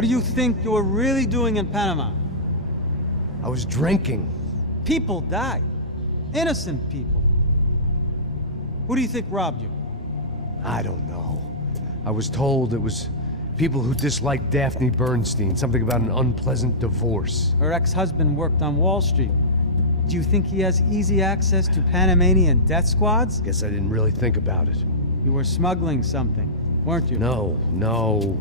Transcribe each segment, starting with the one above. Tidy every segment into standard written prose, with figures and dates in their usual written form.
What do you think you were really doing in Panama? I was drinking. People died. Innocent people. Who do you think robbed you? I don't know. I was told it was people who disliked Daphne Bernstein, something about an unpleasant divorce. Her ex-husband worked on Wall Street. Do you think he has easy access to Panamanian death squads? Guess I didn't really think about it. You were smuggling something, weren't you? No.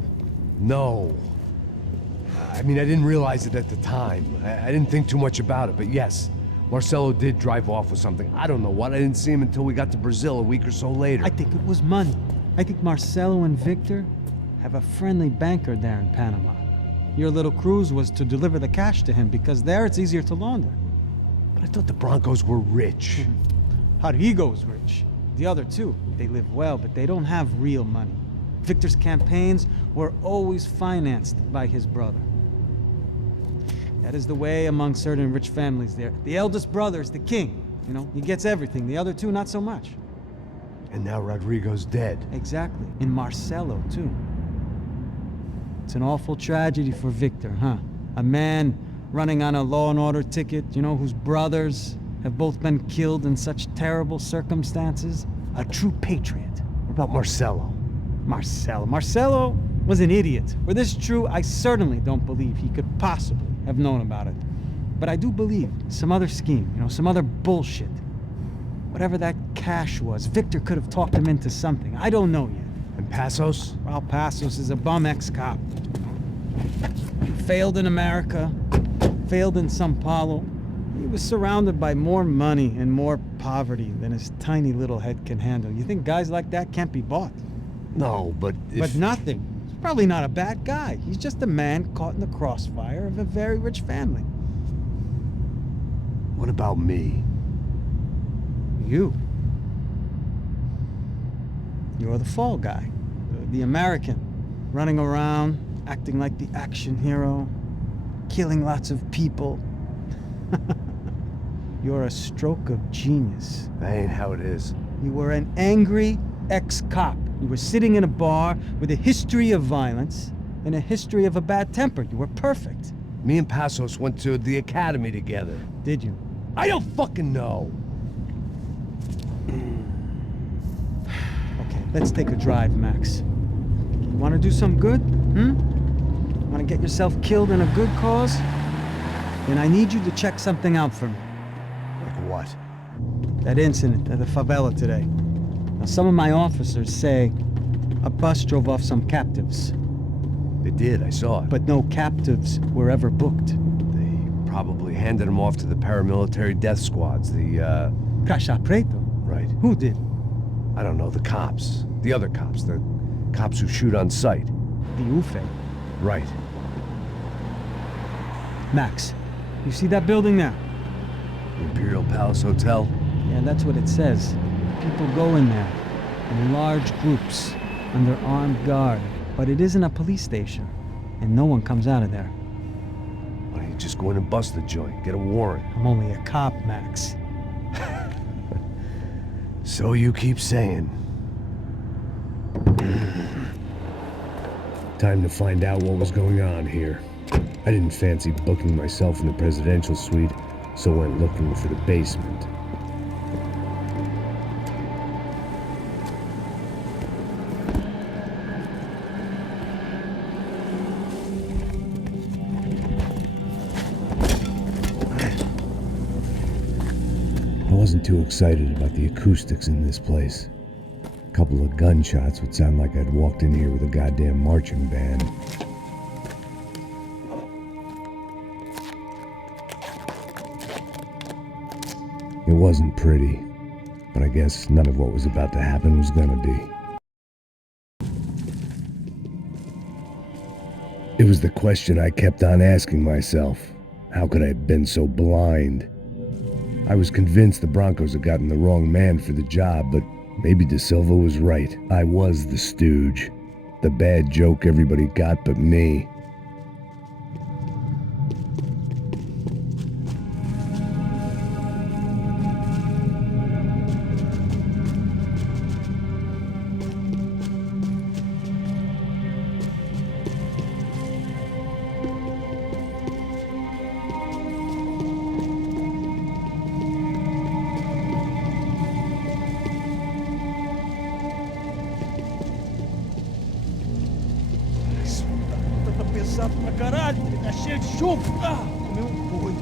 I mean, I didn't realize it at the time. I didn't think too much about it, but yes, Marcelo did drive off with something. I don't know what. I didn't see him until we got to Brazil a week or so later. I think it was money. I think Marcelo and Victor have a friendly banker there in Panama. Your little cruise was to deliver the cash to him because there it's easier to launder. But I thought the Broncos were rich. Rodrigo's rich. The other two, they live well, but they don't have real money. Victor's campaigns were always financed by his brother. That is the way among certain rich families there. The eldest brother is the king. You know, he gets everything. The other two, not so much. And now Rodrigo's dead. Exactly. And Marcelo, too. It's an awful tragedy for Victor, huh? A man running on a law and order ticket, you know, whose brothers have both been killed in such terrible circumstances. A true patriot. What about Marcelo? Marcelo was an idiot. Were this true, I certainly don't believe he could possibly have known about it. But I do believe some other scheme, you know, some other bullshit. Whatever that cash was, Victor could have talked him into something. I don't know yet. And Passos? Raul Passos is a bum ex-cop. Failed in America, failed in São Paulo. He was surrounded by more money and more poverty than his tiny little head can handle. You think guys like that can't be bought? No, but if... But nothing. He's probably not a bad guy. He's just a man caught in the crossfire of a very rich family. What about me? You. You're the fall guy. The American. Running around, acting like the action hero. Killing lots of people. You're a stroke of genius. That ain't how it is. You were an angry ex-cop. You were sitting in a bar with a history of violence and a history of a bad temper. You were perfect. Me and Passos went to the academy together. Did you? I don't fucking know. Okay, let's take a drive, Max. You want to do some good? Want to get yourself killed in a good cause? Then I need you to check something out for me. Like what? That incident at the favela today. Now, some of my officers say a bus drove off some captives. They did, I saw it. But no captives were ever booked. They probably handed them off to the paramilitary death squads, the, Caixa Preto? Right. Who did? I don't know, the cops. The other cops, the cops who shoot on sight. The UFE. Right. Max, you see that building there? The Imperial Palace Hotel? Yeah, that's what it says. People go in there, in large groups, under armed guard. But it isn't a police station, and no one comes out of there. Why don't you just go in and bust the joint, get a warrant? I'm only a cop, Max. So you keep saying. Time to find out what was going on here. I didn't fancy booking myself in the presidential suite, so went looking for the basement. I wasn't too excited about the acoustics in this place. A couple of gunshots would sound like I'd walked in here with a goddamn marching band. It wasn't pretty, but I guess none of what was about to happen was gonna be. It was the question I kept on asking myself. How could I have been so blind? I was convinced the Broncos had gotten the wrong man for the job, but maybe De Silva was right. I was the stooge. The bad joke everybody got but me. caralho, ele tá cheio de chumbo. Ah, comeu um boi.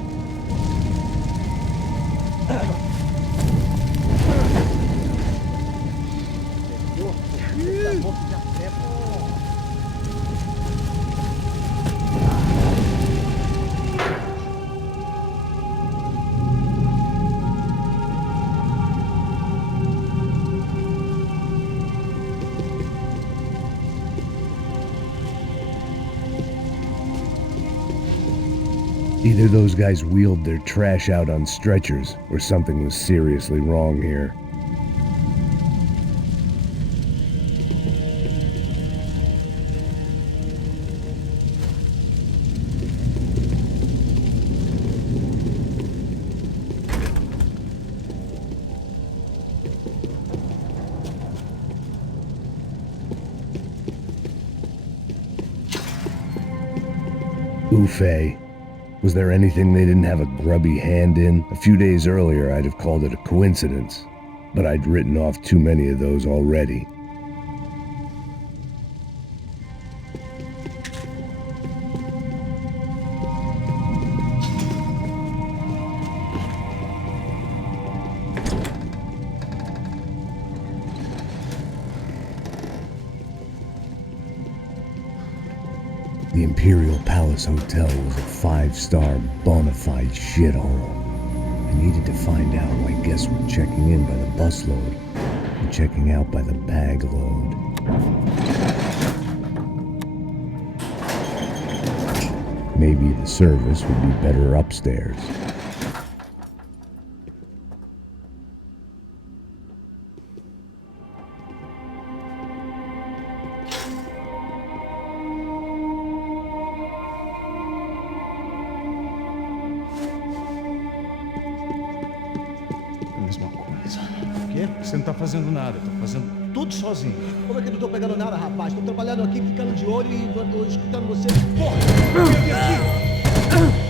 Either those guys wheeled their trash out on stretchers, or something was seriously wrong here. Buffet. Was there anything they didn't have a grubby hand in? A few days earlier, I'd have called it a coincidence, but I'd written off too many of those already. The Imperial Palace Hotel was a 5-star bona fide shithole. I needed to find out why guests were checking in by the busload and checking out by the bag load. Maybe the service would be better upstairs. Você não tá fazendo nada, tá fazendo tudo sozinho. Como é que eu não tô pegando nada, rapaz? Tô trabalhando aqui, ficando de olho e tô escutando você. Porra! Vem aqui!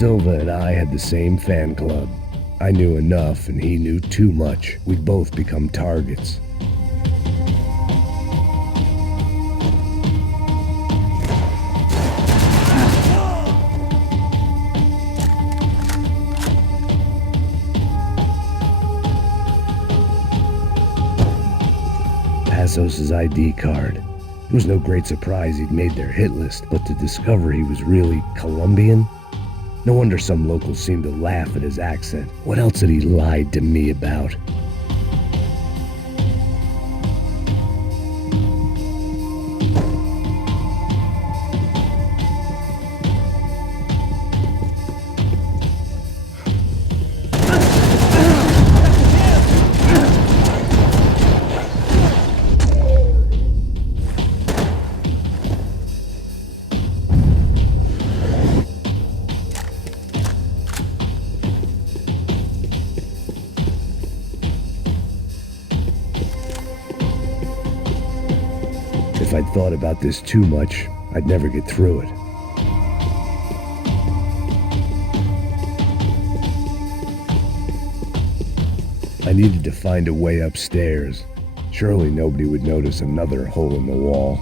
Silva and I had the same fan club. I knew enough and he knew too much. We'd both become targets. Passos's ID card. It was no great surprise he'd made their hit list, but to discover he was really Colombian? No wonder some locals seemed to laugh at his accent. What else had he lied to me about? If I'd thought about this too much, I'd never get through it. I needed to find a way upstairs. Surely nobody would notice another hole in the wall.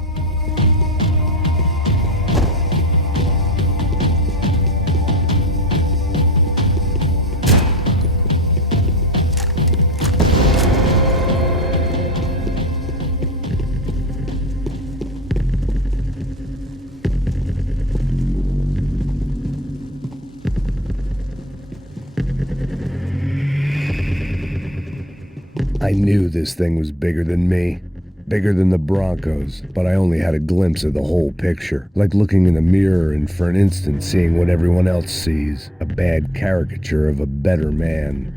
I knew this thing was bigger than me, bigger than the Broncos, but I only had a glimpse of the whole picture, like looking in the mirror and for an instant seeing what everyone else sees, a bad caricature of a better man.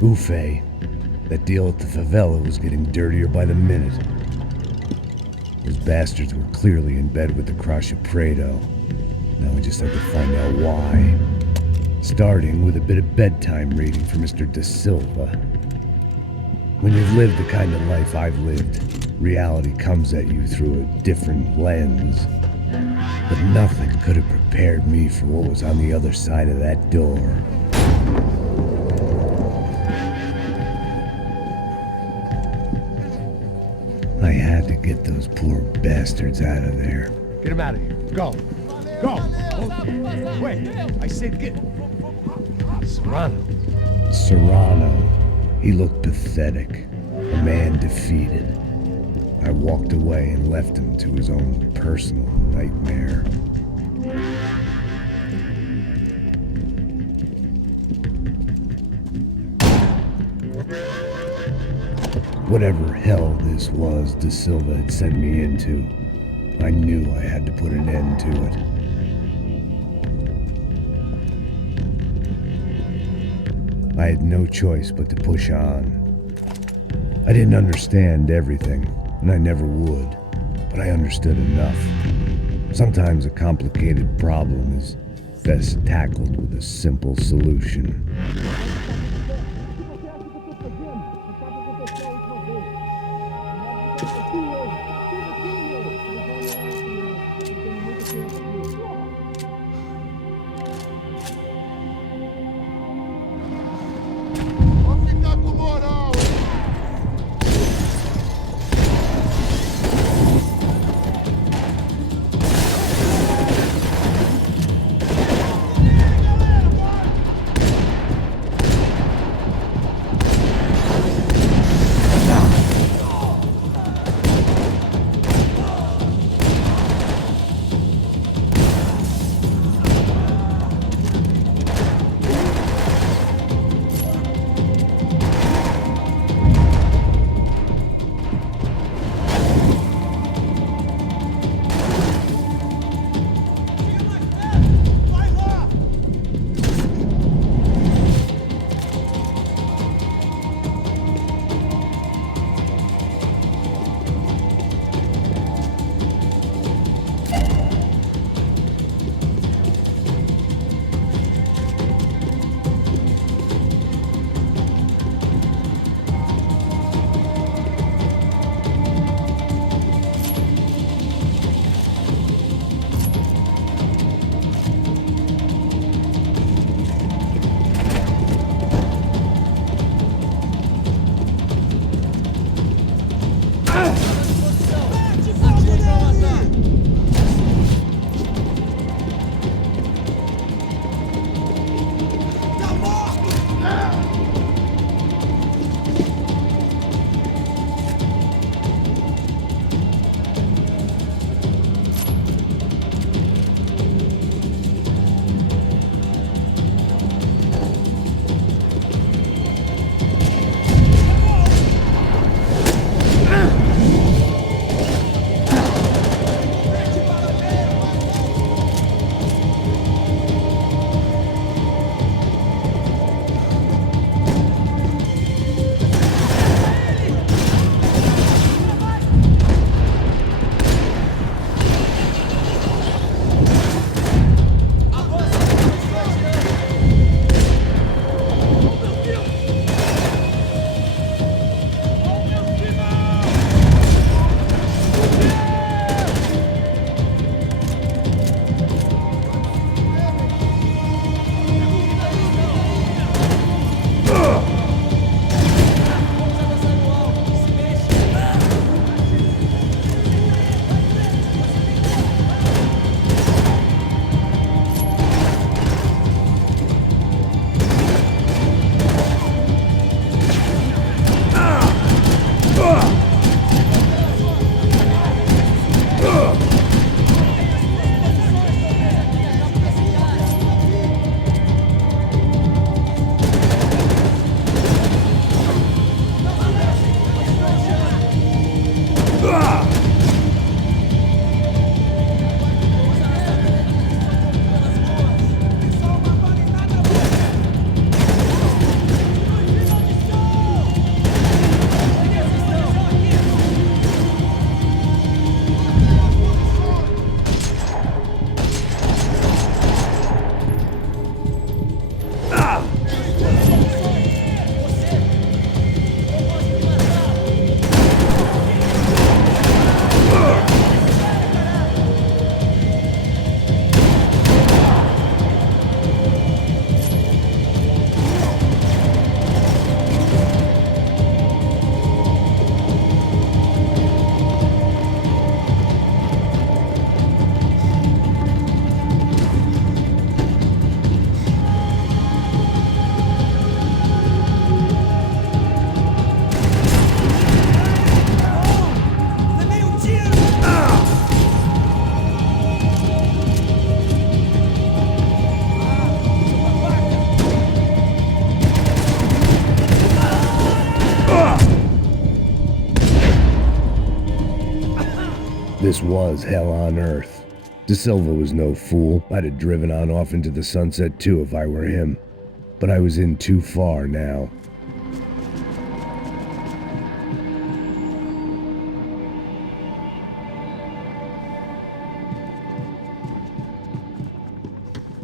Buffet. That deal at the favela was getting dirtier by the minute. Those bastards were clearly in bed with the Crusher Prado. Now we just had to find out why. Starting with a bit of bedtime reading for Mr. Da Silva. When you've lived the kind of life I've lived, reality comes at you through a different lens. But nothing could have prepared me for what was on the other side of that door. I had to get those poor bastards out of there. Get him out of here. Go. Go. Wait. I said get... Serrano. Serrano. He looked pathetic. A man defeated. I walked away and left him to his own personal nightmare. Whatever hell this was Da Silva had sent me into, I knew I had to put an end to it. I had no choice but to push on. I didn't understand everything, and I never would, but I understood enough. Sometimes a complicated problem is best tackled with a simple solution. This was hell on earth. De Silva was no fool. I'd have driven on off into the sunset too if I were him. But I was in too far now.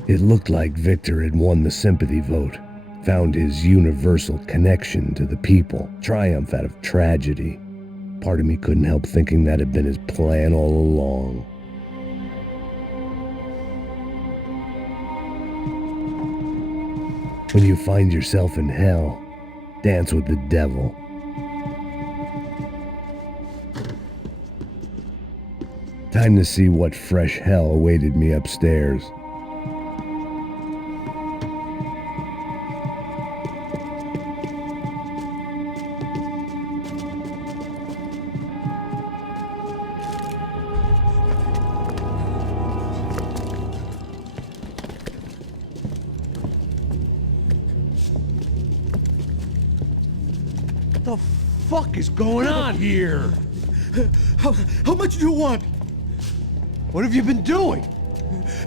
It looked like Victor had won the sympathy vote, found his universal connection to the people, triumph out of tragedy. Part of me couldn't help thinking that had been his plan all along. When you find yourself in hell, dance with the devil. Time to see what fresh hell awaited me upstairs. What the fuck is going on here? How much do you want? What have you been doing?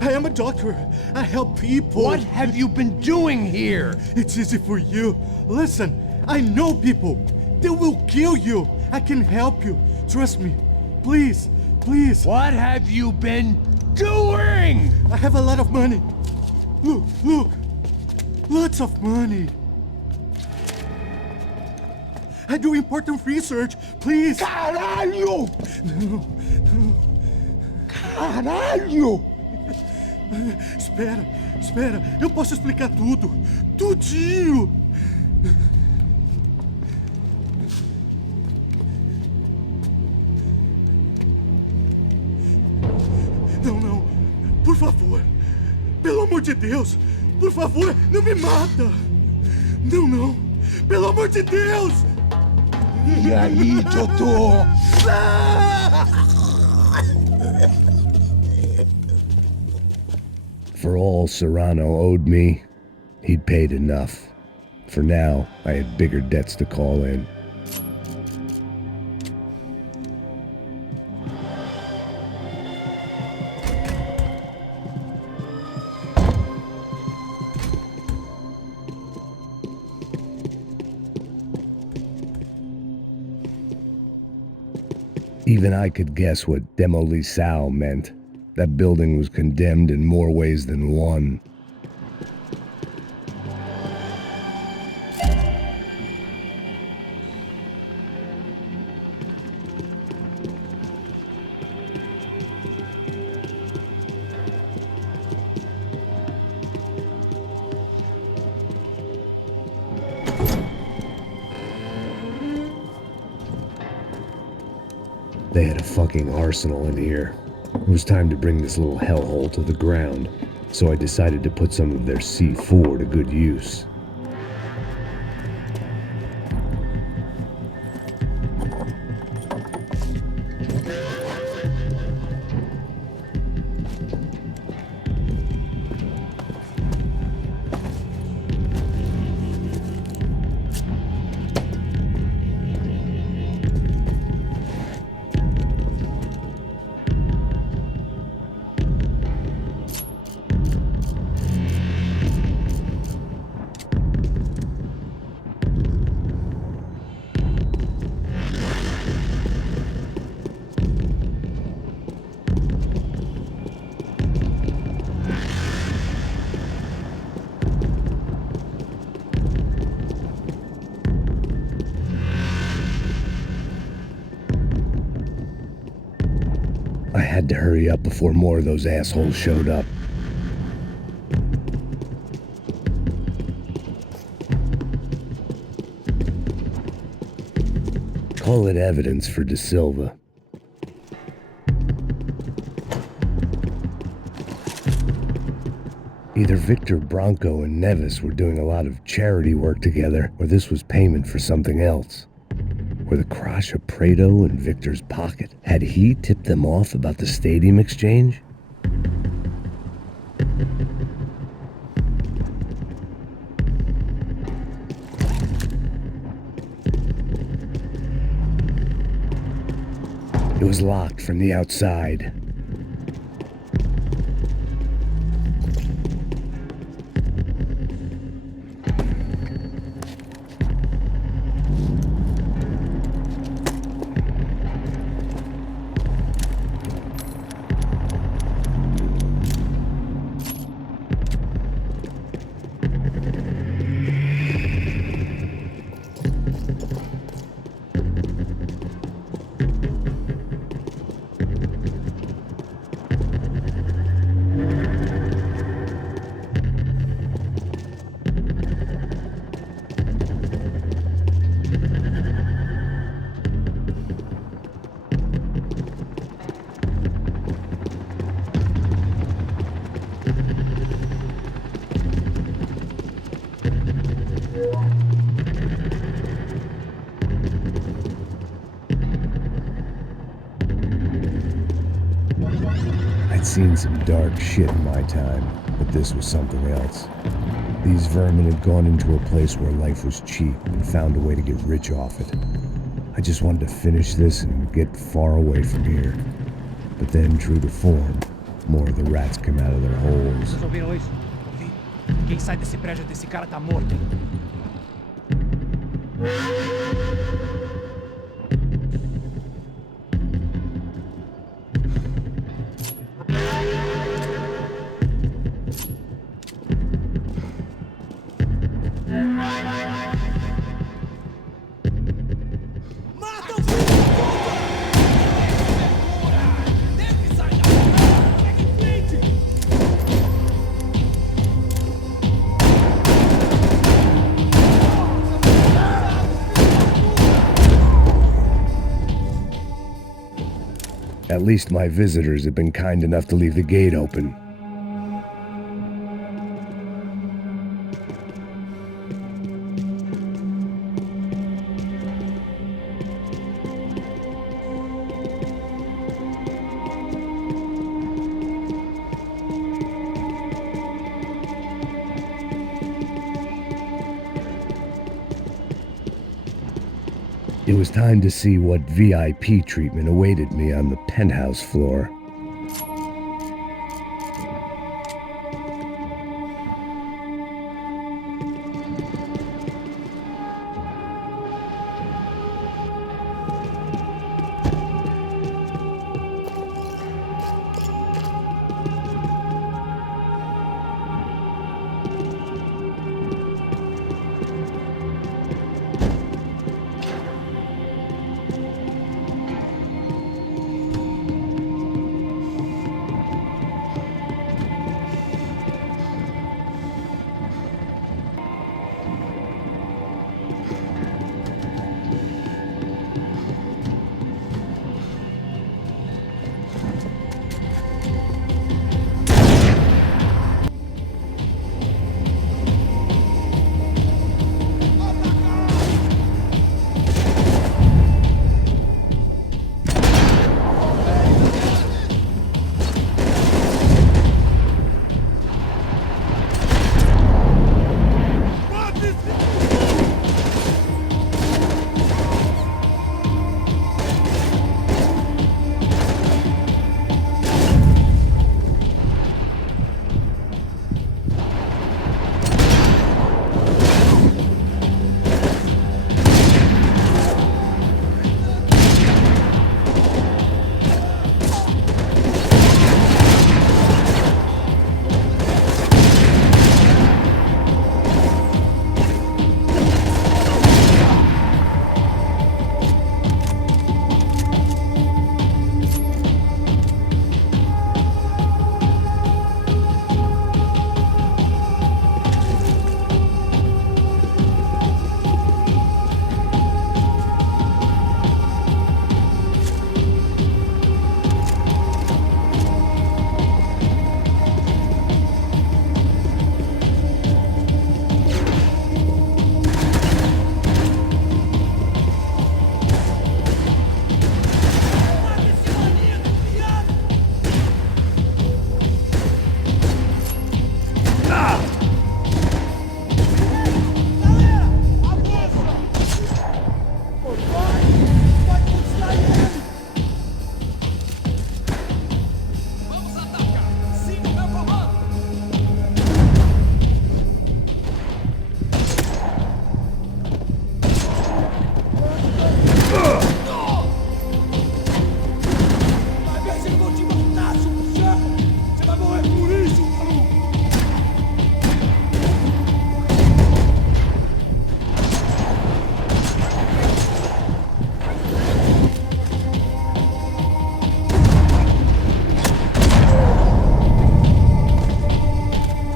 I am a doctor. I help people. What have you been doing here? It's easy for you. Listen, I know people. They will kill you. I can help you. Trust me. Please, please. What have you been doing? I have a lot of money. Look, look. Lots of money. I do important research. Please. Caralho! No, no. Caralho! Espera, espera. Eu posso explicar tudo. Tudinho. Não, não. Por favor. Pelo amor de Deus. Por favor, não me mata. Não, não. Pelo amor de Deus. E aí, doutor? For all Serrano owed me, he'd paid enough. For now, I had bigger debts to call in. Even I could guess what demolissao meant. That building was condemned in more ways than one. They had a fucking arsenal in here. It was time to bring this little hellhole to the ground, so I decided to put some of their C4 to good use. I had to hurry up before more of those assholes showed up. Call it evidence for De Silva. Either Victor Bronco and Nevis were doing a lot of charity work together, or this was payment for something else. Were the Crash of Prado in Victor's pocket? Had he tipped them off about the stadium exchange? It was locked from the outside. I'd seen some dark shit in my time, but this was something else. These vermin had gone into a place where life was cheap and found a way to get rich off it. I just wanted to finish this and get far away from here. But then, true to form, more of the rats come out of their holes. Vocês ouviram isso? Ouvi. Quem sai desse prédio desse cara tá morto, hein? At least my visitors have been kind enough to leave the gate open. It was time to see what VIP treatment awaited me on the penthouse floor.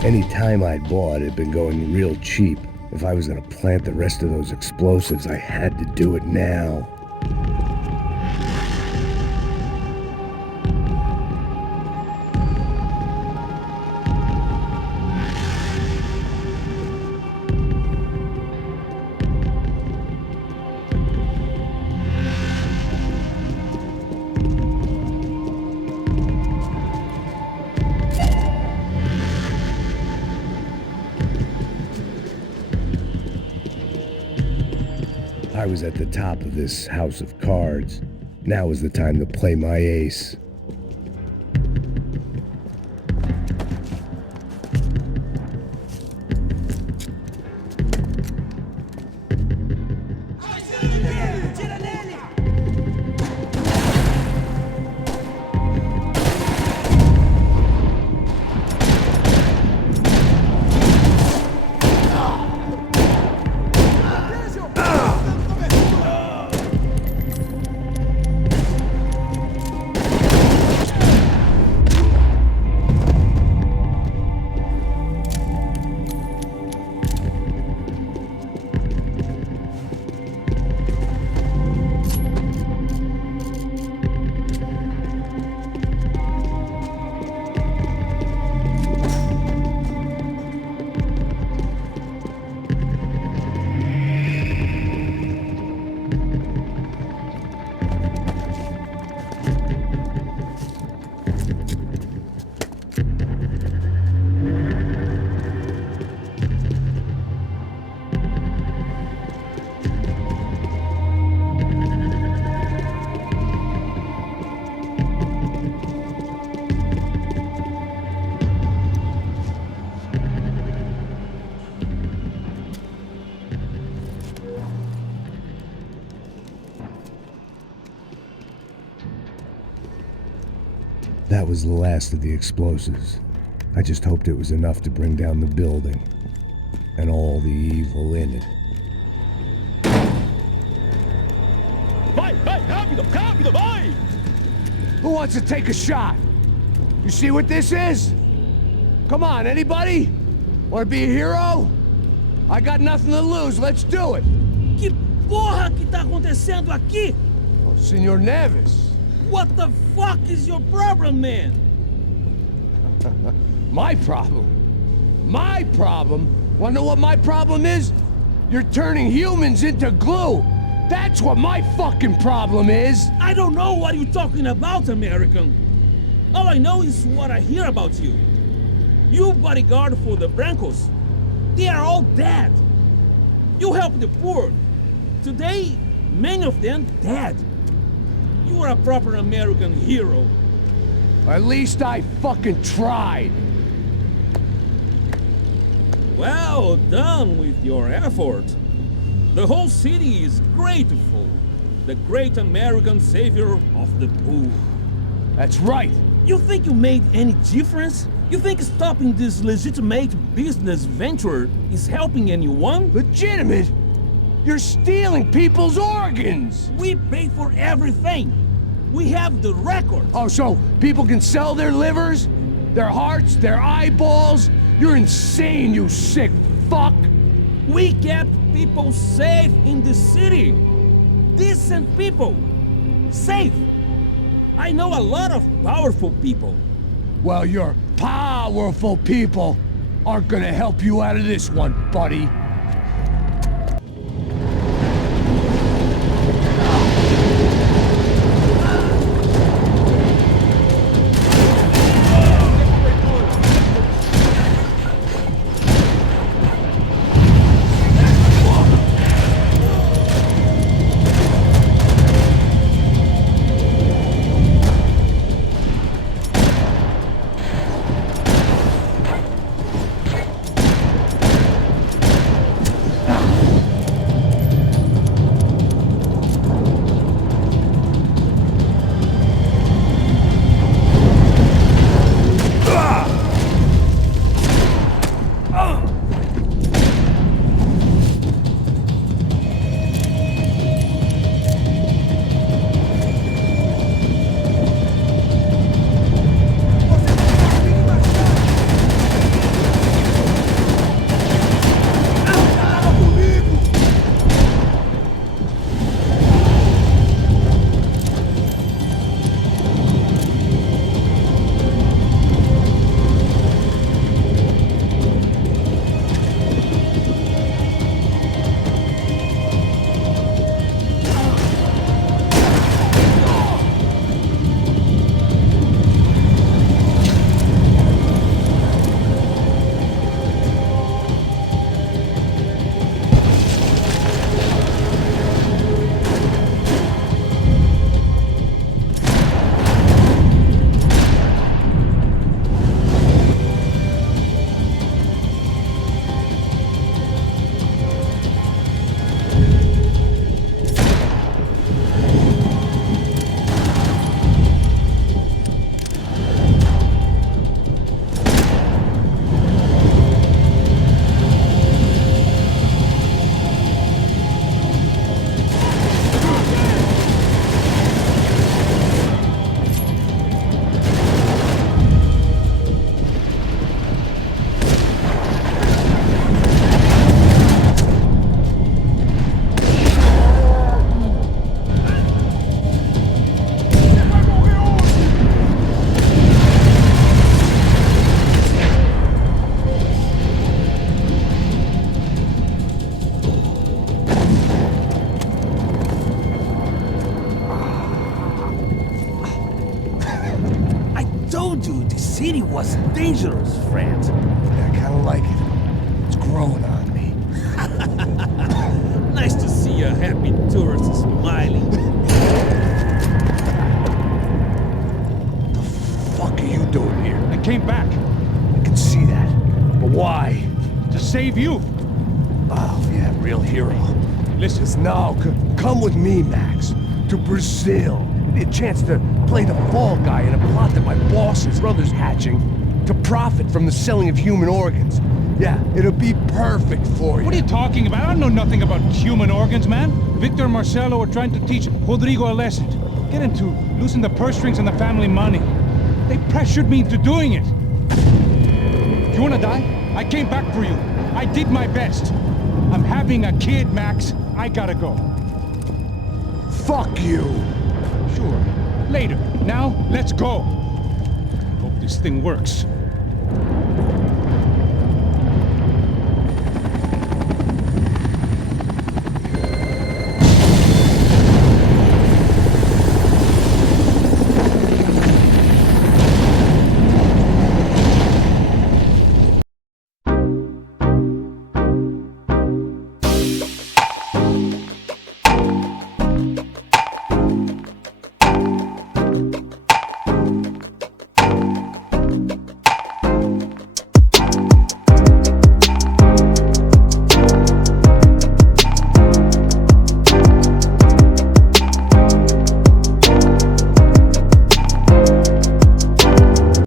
Any time I'd bought had been going real cheap. If I was gonna plant the rest of those explosives, I had to do it now. I was at the top of this house of cards. Now was the time to play my ace. That was the last of the explosives. I just hoped it was enough to bring down the building and all the evil in it. Vai, rápido, rápido, vai! Who wants to take a shot? You see what this is? Come on, anybody? Want to be a hero? I got nothing to lose, let's do it! Que porra que tá acontecendo aqui? Oh, Senor Neves. What the fuck is your problem, man? My problem? My problem? Wanna know what my problem is? You're turning humans into glue! That's what my fucking problem is! I don't know what you're talking about, American. All I know is what I hear about you. You bodyguard for the Brancos. They are all dead. You help the poor. Today, many of them dead. You are a proper American hero. At least I fucking tried. Well done with your effort. The whole city is grateful. The great American savior of the poor. That's right. You think you made any difference? You think stopping this legitimate business venture is helping anyone? Legitimate? You're stealing people's organs! We pay for everything. We have the records. Oh, so people can sell their livers? Their hearts? Their eyeballs? You're insane, you sick fuck! We kept people safe in the city. Decent people. Safe. I know a lot of powerful people. Well, your powerful people aren't gonna help you out of this one, buddy. The city was dangerous, friend. I kinda like it. It's growing on me. Nice to see a happy tourist smiling. The fuck are you doing here? I came back I can see that. But why? to save you. Oh, yeah, real hero. Listen, Now, come with me, Max. To Brazil. A chance to play the fall guy in a plot that my boss's brother's hatching to profit from the selling of human organs. Yeah, it'll be perfect for you. what are you talking about? I don't know nothing about human organs, man. Victor and Marcelo are trying to teach Rodrigo a lesson. Get him to loosen the purse strings and the family money. They pressured me into doing it. You wanna die? I came back for you. I did my best. I'm having a kid, Max. I gotta go. Fuck you! Sure. Later. Now, let's go. Hope this thing works.